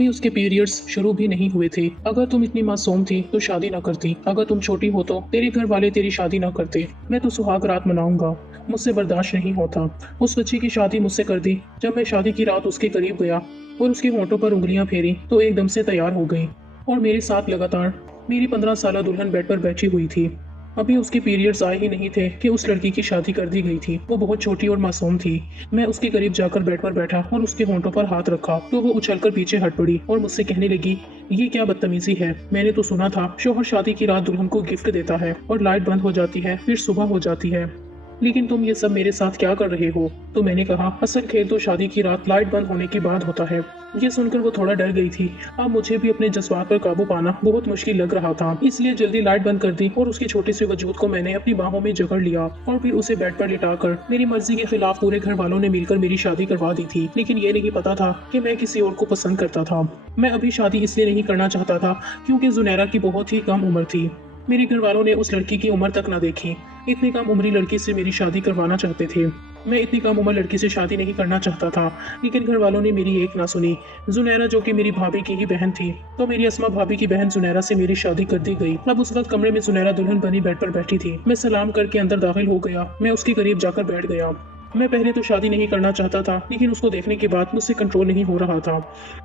अभी उसके पीरियड्स शुरू भी नहीं हुए थे। अगर तुम इतनी मासूम थी तो शादी ना करती। अगर तुम छोटी हो तो तेरे घर वाले तेरी शादी ना करते। मैं तो सुहाग रात मनाऊंगा, मुझसे बर्दाश्त नहीं होता। उस बच्ची की शादी मुझसे कर दी। जब मैं शादी की रात उसके करीब गया और उसके होंठों पर उंगलियां फेरी तो एकदम से तैयार हो गई और मेरे साथ लगातार मेरी 15 साल दुल्हन बेड पर बैठी हुई थी। अभी उसके पीरियड्स आए ही नहीं थे कि उस लड़की की शादी कर दी गई थी। वो बहुत छोटी और मासूम थी। मैं उसके करीब जाकर बेड पर बैठा और उसके होंठों पर हाथ रखा तो वो उछलकर पीछे हट पड़ी और मुझसे कहने लगी, ये क्या बदतमीजी है। मैंने तो सुना था शोहर शादी की रात दुल्हन को गिफ्ट देता है और लाइट बंद हो जाती है, फिर सुबह हो जाती है, लेकिन तुम ये सब मेरे साथ क्या कर रहे हो। तो मैंने कहा, असल खेल तो शादी की रात लाइट बंद होने के बाद होता है। ये सुनकर वो थोड़ा डर गई थी। अब मुझे भी अपने जज्बात पर काबू पाना बहुत मुश्किल लग रहा था, इसलिए जल्दी लाइट बंद कर दी और उसके छोटे से वजूद को मैंने अपनी बाहों में जकड़ लिया और फिर उसे बेड पर लिटाकर मेरी मर्जी के खिलाफ पूरे घर वालों ने मिलकर मेरी शादी करवा दी थी। लेकिन ये नहीं पता था कि मैं किसी और को पसंद करता था। मैं अभी शादी इसलिए नहीं करना चाहता था क्योंकि जुनैरा की बहुत ही कम उम्र थी। मेरे घर वालों ने उस लड़की की उम्र तक ना देखी। इतनी कम उम्री लड़की से मेरी शादी करवाना चाहते थे। मैं इतनी कम उम्र लड़की से शादी नहीं करना चाहता था, लेकिन घर वालों ने मेरी एक ना सुनी। जुनैरा जो कि मेरी भाभी की ही बहन थी, तो मेरी अस्मा भाभी की बहन जुनैरा से मेरी शादी कर दी गई। अब उस वक्त कमरे में जुनैरा दुल्हन बनी बेड पर बैठी थी। मैं सलाम करके अंदर दाखिल हो गया। मैं उसके करीब जाकर बैठ गया। मैं पहले तो शादी नहीं करना चाहता था, लेकिन उसको देखने के बाद मुझसे कंट्रोल नहीं हो रहा था।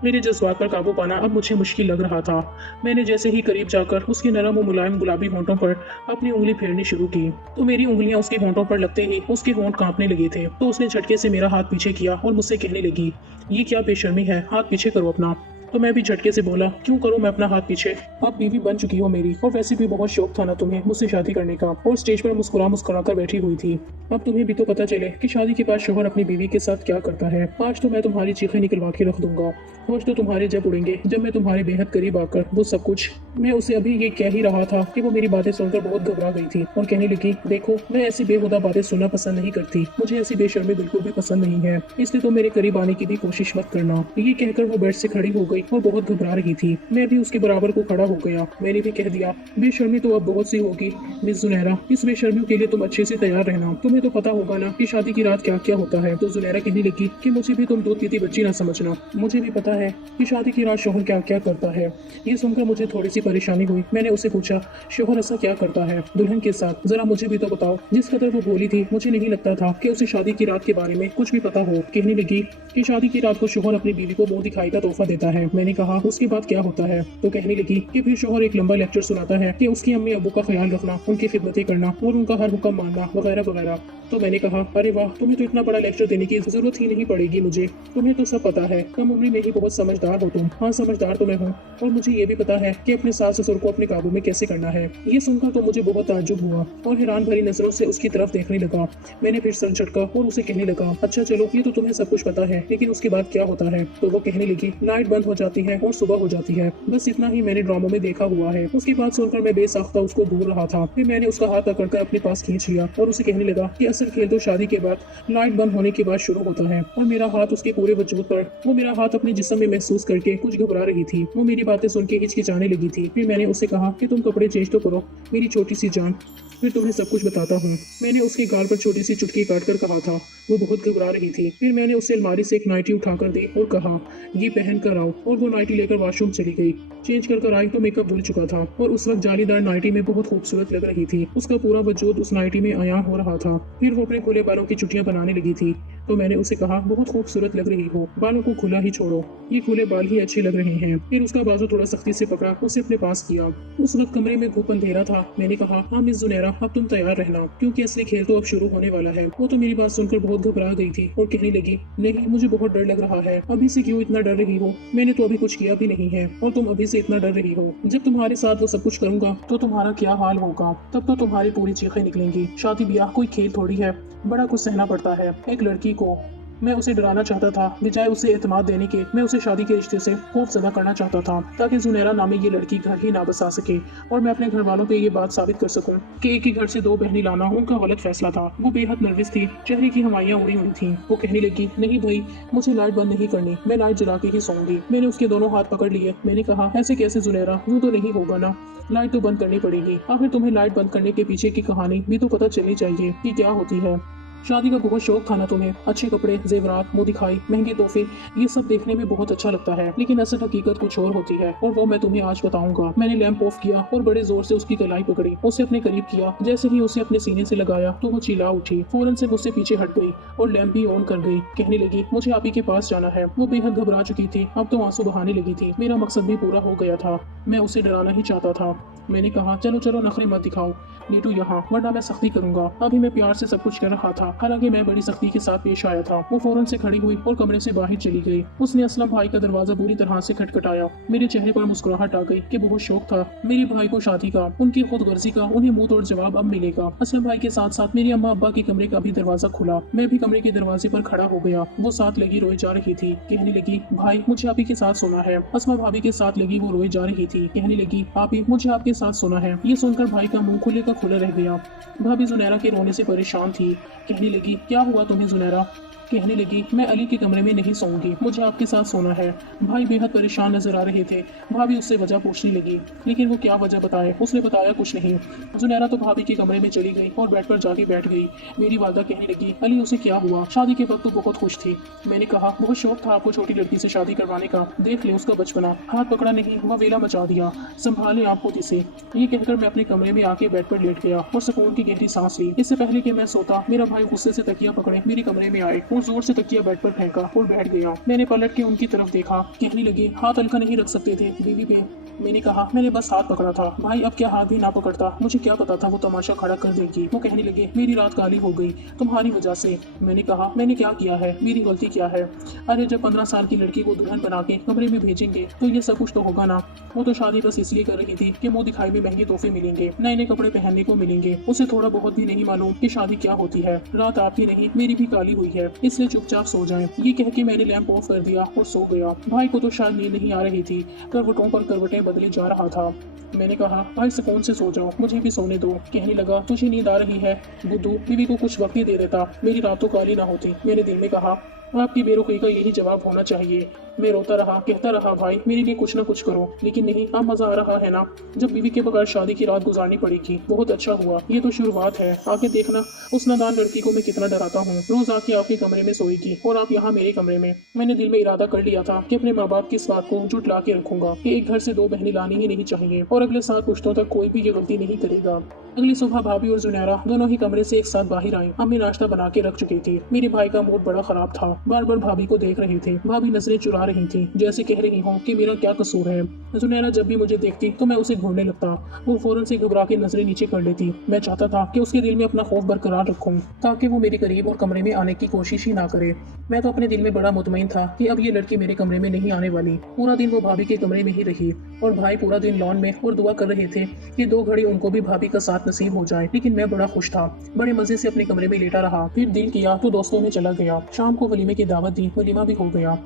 मेरे जज्बात पर काबू पाना अब मुझे मुश्किल लग रहा था। मैंने जैसे ही करीब जाकर उसके नरम और मुलायम गुलाबी होंठों पर अपनी उंगली फेरनी शुरू की तो मेरी उंगलियां उसके होंठों पर लगते ही उसके होंठ कांपने लगे थे। तो उसने झटके से मेरा हाथ पीछे किया और मुझसे कहने लगी, ये क्या बेशर्मी है, हाथ पीछे करो अपना। तो मैं भी झटके से बोला, क्यों करूं मैं अपना हाथ पीछे, आप बीवी बन चुकी हो मेरी, और वैसे भी बहुत शौक था ना तुम्हें मुझसे शादी करने का। और स्टेज पर मुस्कुरा कर बैठी हुई थी। अब तुम्हें भी तो पता चले कि शादी के बाद शोहर अपनी बीवी के साथ क्या करता है। आज तो मैं तुम्हारी चीखें निकलवा के रख दूंगा। होश तो तुम्हारे जब उड़ेंगे जब मैं तुम्हारे बेहद करीब आकर वो सब कुछ। मैं उसे अभी ये कह ही रहा था कि वो मेरी बातें सुनकर बहुत घबरा गई थी और कहने लगी, देखो मैं ऐसी बेहुदा बातें सुनना पसंद नहीं करती। मुझे ऐसी बेशर्मी बिल्कुल भी पसंद नहीं है, इसलिए तो मेरे करीब आने की भी कोशिश मत करना। ये कहकर वो बेड से खड़ी हो गई और बहुत घबरा रही थी। मैं भी उसके बराबर को खड़ा हो गया। मैंने भी कह दिया, बेशर्मी तो अब बहुत सी होगी मिस जुनैरा, इस बेशर्मियों के लिए तुम अच्छे से तैयार रहना। तुम्हें तो पता होगा ना कि शादी की रात क्या क्या होता है। तो जुनैरा कहने लगी कि मुझे भी तुम दूध पीती बच्ची ना समझना, मुझे भी पता है कि शादी की रात शोहर क्या क्या करता है। ये सुनकर मुझे थोड़ी सी परेशानी हुई। मैंने उसे पूछा, शोहर ऐसा क्या करता है दुल्हन के साथ, जरा मुझे भी तो बताओ। जिस कदर वो बोली थी मुझे नहीं लगता था कि उसे शादी की रात के बारे में कुछ भी पता हो। कहने लगी कि शादी की रात को शोहर अपनी बीवी को मुंह दिखाई का तोहफा देता है। मैंने कहा, उसके बाद क्या होता है। तो कहने लगी कि फिर शोहर एक लंबा लेक्चर सुनाता है कि उसकी अम्मी अब्बू का ख्याल रखना, उनकी खिदमतें करना और उनका हर हुक्म मानना वगैरह वगैरह। तो मैंने कहा, अरे वाह, तुम्हें तो इतना बड़ा लेक्चर देने की जरूरत ही नहीं पड़ेगी मुझे, तुम्हें तो सब पता है। कम उम्र में ही बहुत समझदार हो तुम। हाँ, समझदार तो मैं हूँ, और मुझे ये भी पता है कि अपने सास ससुर को अपने काबू में कैसे करना है। ये सुनकर तो मुझे बहुत ताज्जुब हुआ और हैरान भरी नजरों से उसकी तरफ देखने लगा। मैंने फिर सर झटका और उसे कहने लगा, अच्छा चलो, ये तो तुम्हें सब कुछ पता है, लेकिन उसके बाद क्या होता है। तो वो कहने लगी, लाइट बंद हो जाती है और सुबह हो जाती है, बस इतना ही मैंने ड्रामों में देखा हुआ है। उसकी बात सुनकर मैं बेसाख्ता उसको दूर रहा था। फिर मैंने उसका हाथ पकड़कर अपने पास खींच लिया और उसे कहने लगा कि असल खेल तो शादी के बाद लाइट बंद होने के बाद शुरू होता है। और मेरा हाथ उसके पूरे वजूद पर, वो मेरा हाथ अपने जिस्म में महसूस करके कुछ घबरा रही थी। वो मेरी बातें सुन के हिचकिचाने लगी थी। फिर मैंने उससे कहा कि तुम कपड़े चेंज तो करो मेरी छोटी सी जान, फिर तुम्हें सब कुछ बताता हूँ। मैंने उसके गाल पर छोटी सी चुटकी काटकर कहा था। वो बहुत घबरा रही थी। फिर मैंने उसे अलमारी से एक नाइटी उठाकर दी और कहा, ये पहन कर आओ। और वो नाइटी लेकर वॉशरूम चली गई। चेंज कर आई तो मेकअप धुल चुका था और उस वक्त जालीदार नाइटी में बहुत खूबसूरत लग रही थी। उसका पूरा वजूद उस नाइटी में आया हो रहा था। फिर वो अपने खुले बालों की चुटियां बनाने लगी थी। तो मैंने उसे कहा, बहुत खूबसूरत लग रही हो, बालों को खुला ही छोड़ो, ये खुले बाल ही अच्छे लग रहे हैं। फिर उसका बाजू थोड़ा सख्ती से पकड़ा, उसे अपने पास किया। उस वक्त कमरे में खूब अंधेरा था। मैंने कहा, हाँ मिस जुनैरा, अब तुम तैयार रहना, क्योंकि असली खेल तो अब शुरू होने वाला है। वो तो मेरी बात सुनकर बहुत घबरा गई थी और कहने लगी, नहीं, मुझे बहुत डर लग रहा है। अभी से क्यों इतना डर रही हो, मैंने तो अभी कुछ किया भी नहीं है और तुम अभी से इतना डर रही हो। जब तुम्हारे साथ वो सब कुछ करूंगा तो तुम्हारा क्या हाल होगा, तब तो तुम्हारी पूरी चीखें निकलेंगी। शादी ब्याह कोई खेल थोड़ी है, बड़ा कुछ सहना पड़ता है एक लड़की को। मैं उसे डराना चाहता था बजाय उसे एतमाद देने के। मैं उसे शादी के रिश्ते से खौफजदा करना चाहता था ताकि जुनैरा नामी ये लड़की घर ही ना बसा सके और मैं अपने घर वालों पे ये बात साबित कर सकूं कि एक ही घर से दो बहनें लाना उनका गलत फैसला था। वो बेहद नर्वस थी, चेहरे की हमाइयां उड़ी हुई थी। वो कहने लगी, नहीं भाई, मुझे लाइट बंद नहीं करनी, मैं लाइट जला के ही सोऊंगी। मैंने उसके दोनों हाथ पकड़ लिए। मैंने कहा, ऐसे कैसे जुनैरा, यूं तो नहीं होगा ना, लाइट तो बंद करनी पड़ेगी। आखिर तुम्हें लाइट बंद करने के पीछे की कहानी भी तो पता चलनी चाहिए कि क्या होती है। शादी का बहुत शौक था ना तुम्हें, अच्छे कपड़े, जेवरात, मुंह दिखाई, महंगे तोहफे, ये सब देखने में बहुत अच्छा लगता है, लेकिन असल हकीकत कुछ और होती है और वो मैं तुम्हें आज बताऊंगा। मैंने लैंप ऑफ किया और बड़े जोर से उसकी कलाई पकड़ी, उसे अपने करीब किया। जैसे ही उसे अपने सीने से लगाया तो वो चिल्ला उठी, फौरन से मुझसे पीछे हट गई और लैंप भी ऑन कर गई। कहने लगी मुझे आप ही के पास जाना है। वो बेहद घबरा चुकी थी, अब तो आंसू बहाने लगी थी। मेरा मकसद भी पूरा हो गया था, मैं उसे डराना ही चाहता था। मैंने कहा चलो चलो नखरे मत दिखाओ नीटू यहाँ, वरना मैं सख्ती करूंगा। अभी मैं प्यार से सब कुछ कर रहा था, हालांकि मैं बड़ी सख्ती के साथ पेश आया था। वो फौरन से खड़ी हुई और कमरे से बाहर चली गई। उसने असलम भाई का दरवाजा बुरी तरह से खटखटाया। मेरे चेहरे पर मुस्कुराहट आ गई कि बहुत शौक था मेरे भाई को शादी का, उनकी खुदगर्जी का उन्हें मुंह तोड़ जवाब अब मिलेगा। असलम भाई के साथ साथ मेरी अम्मा अब्बा के कमरे का भी दरवाजा खुला। मैं भी कमरे के दरवाजे पर खड़ा हो गया। वो साथ लगी रोए जा रही थी। कहने लगी भाई मुझे आप ही के साथ सोना है। असमा भाभी के साथ लगी वो रोए जा रही थी। कहने लगी आप ही मुझे आपके साथ सोना है। ये सुनकर भाई का मुंह खुले का खुला रह गया। भाभी जुनैरा के रोने से परेशान थी। कहने लगी क्या हुआ तुम्हें जुनैरा? कहने लगी मैं अली के कमरे में नहीं सोऊंगी, मुझे आपके साथ सोना है। भाई बेहद परेशान नजर आ रहे थे। भाभी उससे वजह पूछने लगी, लेकिन वो क्या वजह बताए, उसने बताया कुछ नहीं। जुनैरा तो भाभी के कमरे में चली गई और बेड पर जाके बैठ गई। मेरी वालदा कहने लगी अली उसे क्या हुआ? शादी के वक्त तो बहुत खुश थी। मैंने कहा बहुत शौक था आपको छोटी लड़की से शादी करवाने का, देख ले उसका बचपना, हाथ पकड़ा नहीं वह वेला मचा दिया, संभाले आप खुद इसे। ये कहकर मैं अपने कमरे में आके बेड पर लेट गया और सुकून की गहरी सांस ली। इससे पहले कि मैं सोता मेरा भाई गुस्से से तकिया पकड़े मेरे कमरे में आए और जोर से तकिया बेड पर फेंका और बैठ गया। मैंने पलट के उनकी तरफ देखा। कहने लगी हाथ हल्का नहीं रख सकते थे बीवी पे। मैंने कहा मैंने बस हाथ पकड़ा था भाई, अब क्या हाथ भी ना पकड़ता, मुझे क्या पता था वो तमाशा खड़ा कर देगी। वो कहने लगे मेरी रात काली हो गई तुम्हारी वजह से। मैंने कहा मैंने क्या किया है, मेरी गलती क्या है? अरे जब 15 साल की लड़की को दुल्हन बना के कमरे में भेजेंगे तो ये सब कुछ तो होगा ना। वो तो शादी बस इसलिए कर रही थी कि मुंह दिखाई में महंगे तोहफे मिलेंगे, नए नए कपड़े पहनने को मिलेंगे। उसे थोड़ा बहुत भी नहीं मालूम कि शादी क्या होती है। रात आपकी नहीं मेरी भी काली हुई है, इसलिए चुपचाप सो जाएं। ये कह के मैंने लैंप ऑफ कर दिया और सो गया। भाई को तो शायद नींद नहीं आ रही थी, करवटों पर करवटें बदले जा रहा था। मैंने कहा भाई सुकून से सो जाओ, मुझे भी सोने दो। कहने लगा तुझे नींद आ रही है बुद्धू, बीवी को कुछ वक्त ही दे देता, मेरी रात तो काली ना होती। मैंने दिल में कहा आपकी बेरुखी का यही जवाब होना चाहिए। मैं रोता रहा, कहता रहा भाई मेरे लिए कुछ ना कुछ करो, लेकिन नहीं अब मजा आ रहा है ना, जब बीवी के बगैर शादी की रात गुजारनी पड़ेगी। बहुत अच्छा हुआ, ये तो शुरुआत है, आके देखना उस नादान लड़की को मैं कितना डराता हूँ। रोज आके आपके कमरे में सोएगी और आप यहाँ मेरे कमरे में। मैंने दिल में इरादा कर लिया था कि अपने माँ बाप की इस बात को जुटला के रखूंगा कि एक घर से दो बहनें लानी ही नहीं चाहिए और अगले 7 पुश्तों तक कोई भी ये गलती नहीं करेगा। अगली सुबह भाभी और जुनैरा दोनों ही कमरे से एक साथ बाहर आई। अम्मी नाश्ता बना के रख चुकी थी। मेरे भाई का मूड बड़ा खराब था, बार बार भाभी को देख रहे थे। भाभी नजरें चुरा रही थी, जैसे कह रही हूँ कि मेरा क्या कसूर है। जुनैरा जब भी मुझे देखती तो मैं उसे घूरने लगता। वो फौरन से घबरा के नजरें नीचे कर लेती। मैं चाहता था कि उसके दिल में अपना खौफ बरकरार रखूं ताकि वो मेरे करीब और कमरे में आने की कोशिश ही ना करे। मैं तो अपने दिल में बड़ा मुतमईन था कि अब ये लड़की मेरे कमरे में नहीं आने वाली। पूरा दिन वो भाभी के कमरे में ही रही और भाई पूरा दिन लॉन में और दुआ कर रहे थे कि 2 घड़ी उनको भी भाभी का साथ नसीब हो जाए। लेकिन मैं बड़ा खुश था, बड़े मजे से अपने कमरे में लेटा रहा। फिर दिल किया तो दोस्तों में चला गया। शाम को वलीमे की दावत दी, वलीमा भी हो गया।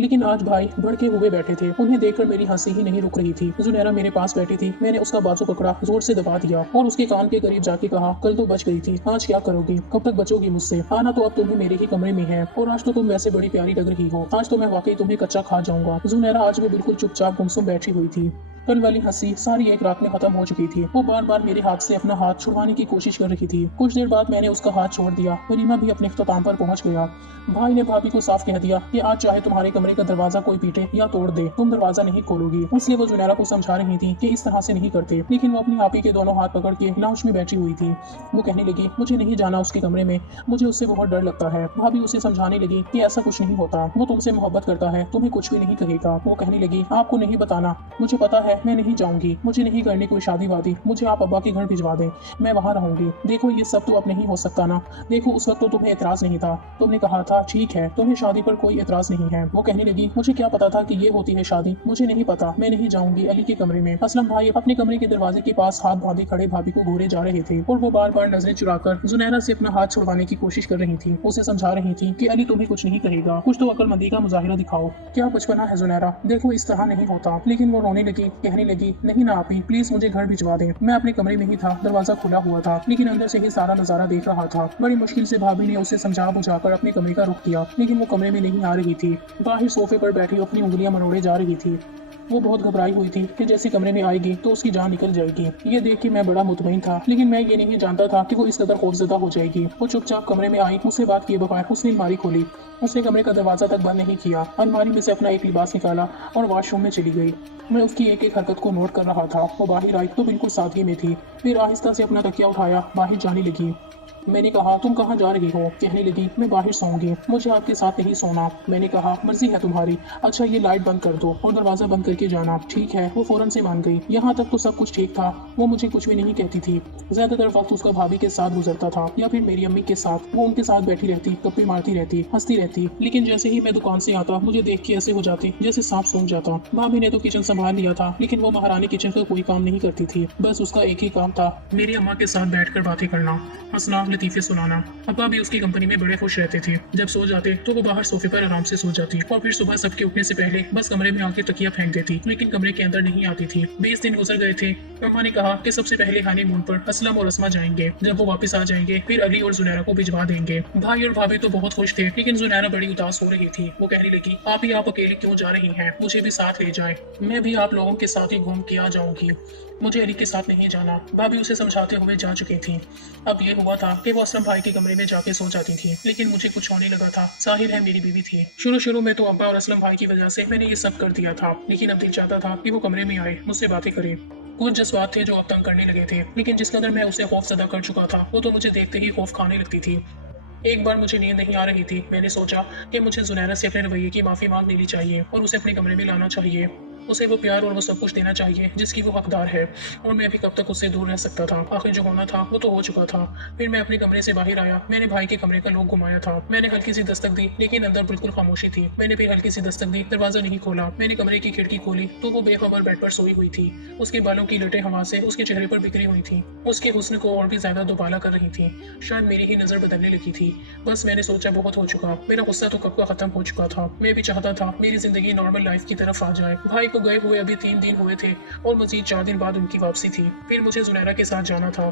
लेकिन आज भाई भड़के हुए बैठे थे। उन्हें देखकर मेरी हंसी ही नहीं रुक रही थी। जुनैरा मेरे पास बैठी थी। मैंने उसका बाजू पकड़ा, जोर से दबा दिया और उसके कान के करीब जाके कहा कल तो बच गई थी, आज क्या करोगी? कब तक बचोगी मुझसे? आना तो अब तुम्हें मेरे ही कमरे में है और आज तो तुम वैसे बड़ी प्यारी लग रही हो। आज तो मैं वाकई तुम्हें कच्चा खा जाऊंगा। जुनैरा आज भी बिल्कुल चुपचाप गुमसुम बैठी हुई थी। कल वाली हंसी सारी एक रात में खत्म हो चुकी थी। वो बार बार मेरे हाथ से अपना हाथ छुड़वाने की कोशिश कर रही थी। कुछ देर बाद मैंने उसका हाथ छोड़ दिया। वलीमा भी अपने इख्तिताम पर पहुंच गया। भाई ने भाभी को साफ कह दिया कि आज चाहे तुम्हारे कमरे का दरवाजा कोई पीटे या तोड़ दे, तुम दरवाजा नहीं खोलोगी। इसलिए वो जुनैरा को समझा रही थी कि इस तरह से नहीं करते, लेकिन वो अपनी आपी के दोनों हाथ पकड़ के लाउंज में बैठी हुई थी। वो कहने लगी मुझे नहीं जाना उसके कमरे में, मुझे उससे बहुत डर लगता है। भाभी उसे समझाने लगी कि ऐसा कुछ नहीं होता, वो तुमसे मोहब्बत करता है, तुम्हें कुछ भी नहीं कहेगा। वो कहने लगी आपको नहीं बताना, मुझे पता है, मैं नहीं जाऊंगी, मुझे नहीं करनी कोई शादी वादी, मुझे आप अब्बा के घर भिजवा दें, मैं वहाँ रहूंगी। देखो ये सब तो अब नहीं हो सकता ना। देखो उस वक्त तो तुम्हें एतराज नहीं था, तुमने कहा था ठीक है तुम्हें शादी पर कोई एतराज नहीं है। वो कहने लगी मुझे क्या पता था कि ये होती है शादी, मुझे नहीं पता, मैं नहीं जाऊंगी अली के कमरे में। असलम भाई अपने कमरे के दरवाजे के पास हाथ बांधे खड़े भाभी को घूरे जा रहे थे और वो बार बार नजरें चुराकर जुनैरा से अपना हाथ छुड़वाने की कोशिश कर रही थी। उसे समझा रही थी कि अली तुम्हें कुछ नहीं कहेगा, कुछ तो अक्लमंदी का मुजाहिरा दिखाओ। क्या बचपना है जुनैरा, देखो इस तरह नहीं होता। लेकिन वो रोने लगी, कहने लगी नहीं ना आपी, प्लीज मुझे घर भिजवा दें। मैं अपने कमरे में ही था, दरवाजा खुला हुआ था, लेकिन अंदर से ही सारा नजारा देख रहा था। बड़ी मुश्किल से भाभी ने उसे समझा बुझाकर अपने कमरे का रुख किया, लेकिन वो कमरे में नहीं आ रही थी। बाहर सोफे पर बैठी अपनी उंगलियां मरोड़े जा रही थी। वो बहुत घबराई हुई थी कि जैसे कमरे में आएगी तो उसकी जान निकल जाएगी। ये देख के मैं बड़ा मुतमईन था, लेकिन मैं ये नहीं जानता था कि वो इस कदर खौफजदा हो जाएगी। वो चुपचाप कमरे में आई, मुझसे बात किए बगैर उसने अलमारी खोली। उसने कमरे का दरवाजा तक बंद नहीं किया, अलमारी में से अपना एक लिबास निकाला और वॉशरूम में चली गई। मैं उसकी एक एक हरकत को नोट कर रहा था। वो बाहर आई तो बिल्कुल सादगी में थी, फिर आहिस्ता से अपना तकिया उठाया, बाहर जाने लगी। मैंने कहा, तुम कहाँ जा रही हो? कहने लगी, मैं बाहर सोऊंगी, मुझे आपके साथ नहीं सोना। मैंने कहा, मर्जी है तुम्हारी। अच्छा, ये लाइट बंद कर दो और दरवाजा बंद करके जाना। ठीक है। वो फौरन से मान गई। यहाँ तक तो सब कुछ ठीक था। वो मुझे कुछ भी नहीं कहती थी। ज्यादातर वक्त उसका भाभी के साथ गुजरता था या फिर मेरी अम्मी के साथ। वो उनके साथ बैठी रहती, गप्पे मारती रहती, हंसती रहती। लेकिन जैसे ही मैं दुकान से आता, मुझे देख के ऐसे हो जाती जैसे सांप सूंघ जाता। भाभी ने तो किचन संभाल लिया था, लेकिन वो महारानी किचन का कोई काम नहीं करती थी। बस उसका एक ही काम था, मेरी अम्मा के साथ बैठकर बातें करना, हंसना, लतीफे सुनाना। अब्बा भी उसकी कंपनी में बड़े खुश रहते थे। जब सो जाते तो वो बाहर सोफे पर आराम से सो जाती और फिर सुबह सबके उठने से पहले बस कमरे में आके तकिया फेंक देती, लेकिन कमरे के अंदर नहीं आती थी। 20 दिन गुजर गए थे। अम्मा ने कहा कि सबसे पहले हनीमून पर असलम और अस्मा जाएंगे। जब वो वापस आ जाएंगे फिर अली और जुनैरा को भिजवा देंगे। भाई और भाभी तो बहुत खुश थे, लेकिन जुनैरा बड़ी उदास हो रही थी। वो कहने लगी, आप अकेले क्यों जा रही हैं? मुझे भी साथ ले जाएं। मैं भी आप लोगों के साथ ही घूम के आ जाऊंगी, मुझे अली के साथ नहीं जाना। भाभी उसे समझाते हुए जा चुकी थी। अब ये हुआ था कि वो असलम भाई के कमरे में जाके सो जाती थी, लेकिन मुझे कुछ होने लगा था। जाहिर है मेरी बीवी थी। शुरू में तो अब्बा और असलम भाई की वजह से मैंने ये सब कर दिया था, लेकिन अब दिल चाहता था कि वो कमरे में आए, मुझसे बातें करे। कुछ जज्बात थे जो अब तंग करने लगे थे, लेकिन जिस कदर मैं उसे खौफ ज़दा कर चुका था, वो तो मुझे देखते ही खौफ खाने लगती थी। एक बार मुझे नींद नहीं आ रही थी। मैंने सोचा कि मुझे जुनैरा से अपने रवैये की माफ़ी मांग लेनी चाहिए और उसे अपने कमरे में लाना चाहिए। उसे वो प्यार और वो सब कुछ देना चाहिए जिसकी वो हकदार है, और मैं अभी कब तक उससे दूर रह सकता था। आखिर जो होना था वो तो हो चुका था। फिर मैं अपने कमरे से बाहर आया। मैंने भाई के कमरे का लॉक घुमाया था। मैंने हल्की सी दस्तक दी, लेकिन अंदर बिल्कुल खामोशी थी। मैंने फिर हल्की सी दस्तक दी, दरवाजा नहीं खोला। मैंने कमरे की खिड़की खोली तो वो बेखबर बेड पर सोई हुई थी। उसके बालों की लटें हवा से उसके चेहरे पर बिखरी हुई थी। उसके हुस्न को और भी ज्यादा दुबाला कर रही थी। शायद मेरी ही नजर बदलने लगी थी। बस मैंने सोचा, बहुत हो चुका। मेरा गुस्सा तो कब का खत्म हो चुका था। मैं भी चाहता था मेरी जिंदगी नॉर्मल लाइफ की तरफ आ जाए। भाई को गए हुए अभी 3 दिन हुए थे और मजीद 4 दिन बाद उनकी वापसी थी। फिर मुझे जुनैरा के साथ जाना था।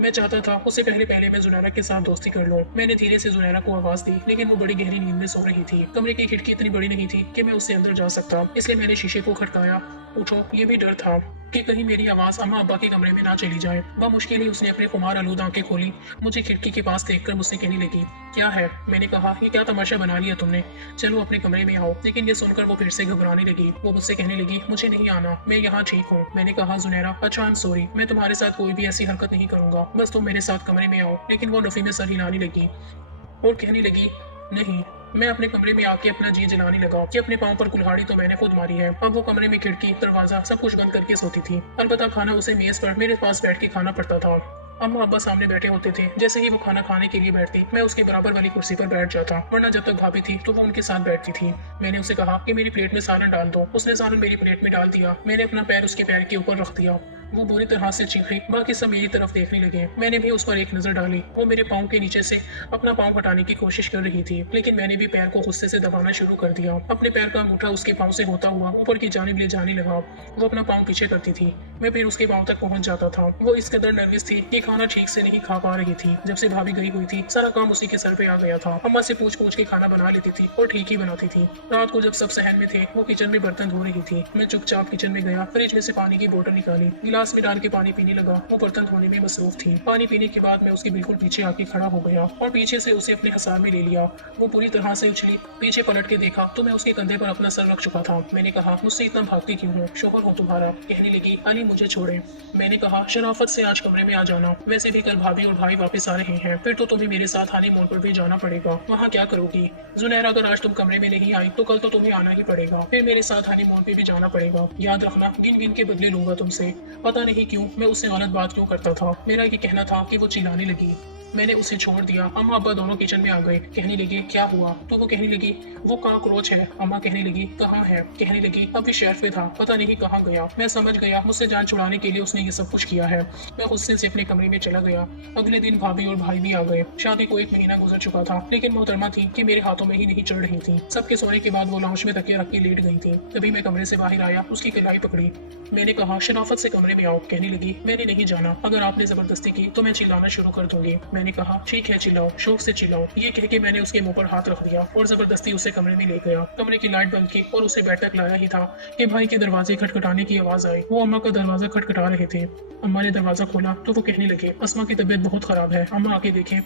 मैं चाहता था उससे पहले मैं जुनैरा के साथ दोस्ती कर लूं। मैंने धीरे से जुनैरा को आवाज दी, लेकिन वो बड़ी गहरी नींद में सो रही थी। कमरे की खिड़की इतनी बड़ी नहीं थी कि मैं उससे अंदर जा सकता, इसलिए मैंने शीशे को खटकाया। उठो। ये भी डर था कि कहीं मेरी आवाज अम्मा अब्बा के कमरे में ना चली जाए। वह मुश्किल ही उसने अपनी खुमार आलूद आंखें खोली, मुझे खिड़की के पास देखकर मुझसे कहने लगी, क्या है? मैंने कहा, ये क्या तमाशा बना लिया तुमने? चलो अपने कमरे में आओ। लेकिन ये सुनकर वो फिर से घबराने लगी। वो मुझसे कहने लगी, मुझे नहीं आना, मैं यहाँ ठीक हूँ। मैंने कहा, जुनैरा, अच्छा आई एम सॉरी, मैं तुम्हारे साथ कोई भी ऐसी हरकत नहीं करूंगा, बस तुम मेरे साथ कमरे में आओ। लेकिन वो नफी में सर हिलाने लगी और कहने लगी, नहीं। मैं अपने कमरे में आके अपना जी जलाने लगा कि अपने पाँव पर कुल्हाड़ी तो मैंने खुद मारी है। अब वो कमरे में खिड़की, दरवाजा सब कुछ बंद करके सोती थी। अलबत्ता खाना उसे मेज पर मेरे पास बैठ के खाना पड़ता था। अम्मा अब्बा सामने बैठे होते थे। जैसे ही वो खाना खाने के लिए बैठती, मैं उसके बराबर वाली कुर्सी पर बैठ जाता, वरना जब तक भाभी थी तो वो उनके साथ बैठती थी। मैंने उसे कहा कि मेरी प्लेट में सालन डाल दो। उसने सालन मेरी प्लेट में डाल दिया। मैंने अपना पैर उसके पैर के ऊपर रख दिया। वो बुरी तरह से चीखी। बाकी सब मेरी तरफ देखने लगे। मैंने भी उस पर एक नजर डाली। वो मेरे पाँव के नीचे से अपना पाँव हटाने की कोशिश कर रही थी, लेकिन मैंने भी पैर को गुस्से से दबाना शुरू कर दिया। अपने पैर का अंगूठा उसके पाँव से होता हुआ ऊपर की जानिब ले जाने लगा। वो अपना पाँव पीछे करती थी, मैं फिर उसके पाँव तक पहुंच जाता था। वो इस कदर नर्वस थी कि खाना ठीक से नहीं खा पा रही थी। जब से भाभी गई हुई थी, सारा काम उसी के सर पे आ गया था। अम्मा से पूछ पूछ के खाना बना लेती थी और ठीक ही बनाती थी। रात को जब सब सहन में थे, वो किचन में बर्तन धो रही थी। मैं चुपचाप किचन में गया, फ्रिज में से पानी की बोतल निकाली, गिलास में डाल के पानी पीने लगा। वो बर्तन धोने में मसरूफ थी। पानी पीने के बाद मैं उसके बिल्कुल पीछे आके खड़ा हो गया और पीछे से उसे अपने हसार में ले लिया। वो पूरी तरह से उछली। पीछे पलट के देखा तो मैं उसके कंधे पर अपना सर रख चुका था। मैंने कहा, मुझसे इतना भागती क्यों हो? शोहर हो तुम्हारा। कहने लगी, अली मुझे छोड़े। मैंने कहा, शराफत से आज कमरे में आ जाना। वैसे भी कल भाभी और भाई वापस आ रहे हैं, फिर तो तुम्हें मेरे साथ हनीमून पर भी जाना पड़ेगा। वहाँ क्या करोगी? जुनैरा, अगर आज तुम कमरे में नहीं आई तो कल तो तुम्हें आना ही पड़ेगा, फिर मेरे साथ हनीमून पे भी जाना पड़ेगा। याद रखना, गिन गिन के बदले लूंगा तुमसे। पता नहीं क्यों मैं उससे गलत बात क्यों करता था। मेरा ये कहना था कि वो चिल्लाने लगी। मैंने उसे छोड़ दिया। अम्मा अब्बा दोनों किचन में आ गए। कहने लगे, क्या हुआ? तो वो कहने लगी, वो कॉकरोच है। अम्मा कहने लगी, कहाँ है? कहने लगी, अब भी शेल्फ पे था, पता नहीं कहाँ गया। मैं समझ गया मुझसे जान छुड़ाने के लिए उसने ये सब कुछ किया है। मैं गुस्से से अपने कमरे में चला गया। अगले दिन भाभी और भाई भी आ गए। शादी को 1 महीना गुजर चुका था, लेकिन मोहतरमा थी कि मेरे हाथों में ही नहीं चढ़ रही थी। सबके सोने के बाद वो लाउंज में तकिया रख के लेट गई थी। तभी मैं कमरे से बाहर आया, उसकी कलाई पकड़ी। मैंने कहा, शराफत से कमरे में आओ। कहने लगी, मैंने नहीं जाना, अगर आपने जबरदस्ती की तो मैं चिल्लाना शुरू कर दूंगी। मैंने कहा ठीक है चिल्लाओ, शौक से चिल्लाओ। ये कह के मैंने उसके मुंह पर हाथ रख दिया और जबरदस्ती उसे कमरे में ले गया। कमरे की लाइट बंद की और उसे बेड तक लाया ही था कि भाई के दरवाजे खटखटाने की आवाज आई। वो अम्मा का दरवाजा खटखटा रहे थे। अम्मा ने दरवाजा खोला तो वो कहने लगे अस्मा की तबीयत बहुत खराब है, अम्मा आके देखें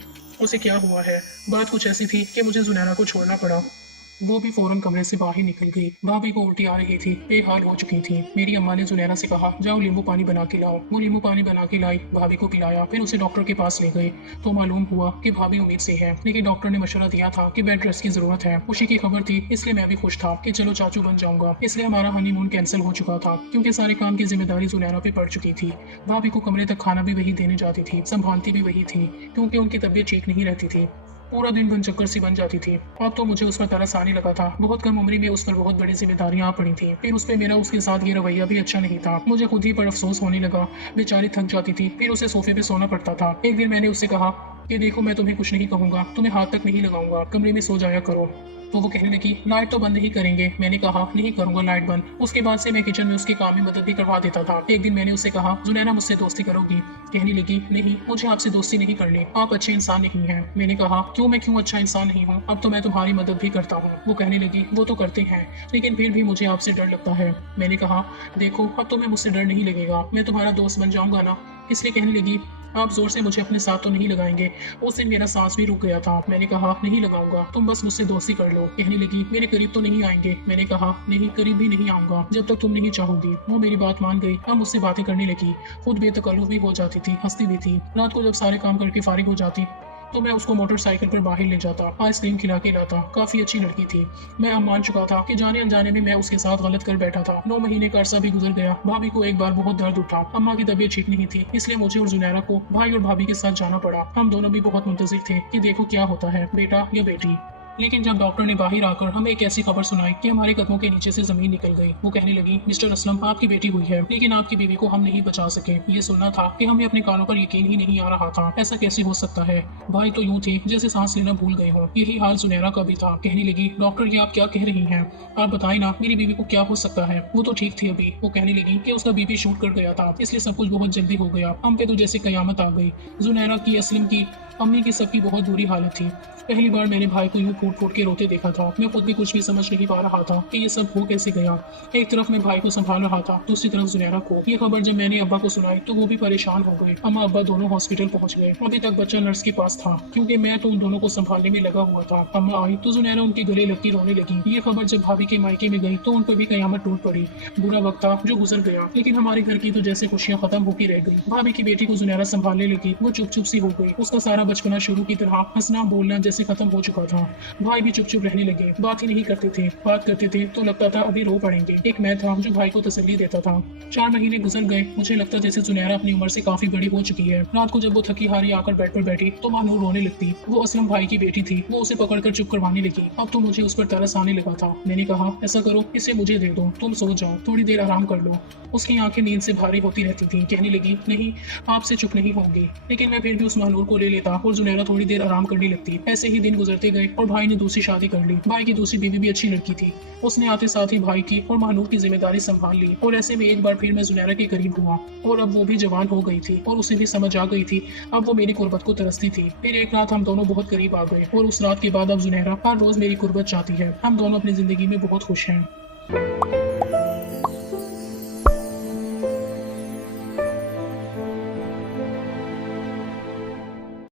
उसे क्या हुआ है। बात कुछ ऐसी थी कि मुझे जुनैरा को छोड़ना पड़ा। वो भी फौरन कमरे से बाहर निकल गई। भाभी को उल्टी आ रही थी, बेहाल हो चुकी थी। मेरी अम्मा ने जुनैरा से कहा जाओ नींबू पानी बना के लाओ। वो नींबू पानी बना के लाई, भाभी को पिलाया, फिर उसे डॉक्टर के पास ले गए तो मालूम हुआ कि भाभी उम्मीद से है, लेकिन डॉक्टर ने मशवरा दिया था कि बेड रेस्ट की जरूरत है। खुशी की खबर थी इसलिए मैं भी खुश था कि चलो चाचू बन जाऊंगा। इसलिए हमारा हनीमून कैंसिल हो चुका था क्योंकि सारे काम की जिम्मेदारी जुनैरा पे पड़ चुकी थी। भाभी को कमरे तक खाना भी वही देने जाती थी, संभालती भी वही थी क्योंकि उनकी तबीयत ठीक नहीं रहती थी। पूरा दिन बन चक्कर सी बन जाती थी। अब तो मुझे उस पर तरस आने लगा था। बहुत कम उम्र में उस पर बहुत बड़ी जिम्मेदारियां आ पड़ी थी। फिर उस पर मेरा उसके साथ ये रवैया भी अच्छा नहीं था। मुझे खुद ही पर अफसोस होने लगा। बेचारी थक जाती थी, फिर उसे सोफे पे सोना पड़ता था। एक दिन मैंने उससे कहा कि देखो मैं तुम्हें कुछ नहीं कहूंगा, तुम्हें हाथ तक नहीं लगाऊंगा, कमरे में सो जाया करो। तो वो कहने लगी लाइट तो बंद ही करेंगे। मैंने कहा नहीं करूंगा लाइट बंद। उसके बाद से मैं किचन में उसके काम में मदद भी करवा देता था। एक दिन मैंने उससे कहा जुनैरा मुझसे दोस्ती करोगी? कहने लगी नहीं, मुझे आपसे दोस्ती नहीं करनी, आप अच्छे इंसान नहीं हैं। मैंने कहा क्यों, मैं क्यों अच्छा इंसान नहीं हूँ? अब तो मैं तुम्हारी मदद भी करता हूँ। वो कहने लगी वो तो करते हैं लेकिन फिर भी मुझे आपसे डर लगता है। मैंने कहा देखो अब तुम्हें मुझसे डर नहीं लगेगा, मैं तुम्हारा दोस्त बन जाऊंगा ना। इसलिए कहने लगी आप जोर से मुझे अपने साथ तो नहीं लगाएंगे। उस दिन मेरा सांस भी रुक गया था। मैंने कहा नहीं लगाऊंगा, तुम बस मुझसे दोस्ती कर लो। कहने लगी मेरे करीब तो नहीं आएंगे। मैंने कहा नहीं, करीब भी नहीं आऊंगा जब तक तुम नहीं चाहोगी। वो मेरी बात मान गई। अब मुझसे बातें करने लगी, खुद बेतकल्लुफ भी हो जाती थी, हंसती भी थी। रात को जब सारे काम करके फारिग हो जाती तो मैं उसको मोटरसाइकिल पर बाहर ले जाता, आइसक्रीम खिला के लाता। काफी अच्छी लड़की थी। मैं अब मान चुका था कि जाने अनजाने में मैं उसके साथ गलत कर बैठा था। 9 महीने का अरसा भी गुजर गया। भाभी को एक बार बहुत दर्द उठा। अम्मा की तबीयत ठीक नहीं थी, इसलिए मुझे और जुनैरा को भाई और भाभी के साथ जाना पड़ा। हम दोनों भी बहुत मुंतजिर थे कि देखो क्या होता है, बेटा या बेटी। लेकिन जब डॉक्टर ने बाहर आकर हमें एक ऐसी खबर सुनाई कि हमारे कदमों के नीचे से जमीन निकल गई। वो कहने लगी मिस्टर असलम आपकी बेटी हुई है लेकिन आपकी बीवी को हम नहीं बचा सके। ये सुनना था कि हमें अपने कानों पर यकीन ही नहीं आ रहा था। ऐसा कैसे हो सकता है? भाई तो यूं थे जैसे सांस लेना भूल गए हो। यही हाल जुनैरा का भी था। कहने लगी डॉक्टर ये आप क्या कह रही हैं? आप बताएं ना मेरी बीवी को क्या हो सकता है? वो तो ठीक थी अभी। वो कहने लगी कि उसका बीपी शूट कर गया था इसलिए सब कुछ बहुत जल्दी हो गया। हम पे तो जैसे कयामत आ गई। जुनैरा की, असलम की, अम्मी की, सबकी बहुत बुरी हालत थी। पहली बार मैंने भाई को यूं फूट फूट के रोते देखा था। मैं खुद भी कुछ भी समझ नहीं पा रहा था कि ये सब हो कैसे गया। एक तरफ मैं भाई को संभाल रहा था, दूसरी तरफ जुनैरा को। ये खबर जब मैंने अब्बा को सुनाई तो वो भी परेशान हो गए। अम्मा अब्बा दोनों हॉस्पिटल पहुंच गए। अभी तक बच्चा नर्स के पास था क्योंकि मैं तो उन दोनों को संभालने में लगा हुआ था। अम्मा आई तो जुनैरा उनके गले लग के रोने लगी। ये खबर जब भाभी के मायके में गई तो उन पर भी कयामत टूट पड़ी। बुरा वक्त था जो गुजर गया, लेकिन हमारे घर की तो जैसे खुशियां खत्म होकर रह गई। भाभी की बेटी को जुनैरा संभालने लगी। वो चुप चुप सी हो गई। उसका सारा बचपना शुरू की तरह हंसना बोलना जैसे खत्म हो चुका था। भाई भी चुप चुप रहने लगे, बात ही नहीं करते थे। बात करते थे तो लगता था अभी रो पड़ेंगे। एक मैं था जो भाई को तसल्ली देता था। 4 महीने गुजर गए। मुझे लगता जैसे जुनैरा अपनी उम्र से काफी बड़ी हो चुकी है। रात को जब वो थकी हारी आकर बेड पर बैठी तो मानूर रोने लगती। वो असलम भाई की बेटी थी। वो उसे पकड़कर चुप करवाने लगी। अब तो मुझे उस पर तरस आने लगा था। मैंने कहा ऐसा करो इसे मुझे दे दो, तुम सो जाओ, थोड़ी देर आराम कर लो। उसकी आंखें नींद से भारी होती रहती थी। कहने लगी नहीं आपसे चुप नहीं होंगी। लेकिन मैं फिर भी उस मानूर को ले लेता और जुनैरा थोड़ी देर आराम करने लगती। ऐसे ही दिन गुजरते गए और भाई ने दूसरी शादी कर ली। भाई की दूसरी बीवी भी अच्छी लड़की थी। उसने आते साथ ही भाई की और महानूर की जिम्मेदारी संभाल ली। और ऐसे में एक बार फिर मैं जुनैरा के करीब हुआ और अब वो भी जवान हो गई थी और उसे भी समझ आ गई थी। अब वो मेरी कुर्बत को तरसती थी। फिर एक रात हम दोनों बहुत करीब आ गए और उस रात के बाद अब जुनैरा हर रोज मेरी कुर्बत चाहती है। हम दोनों अपनी जिंदगी में बहुत खुश हैं।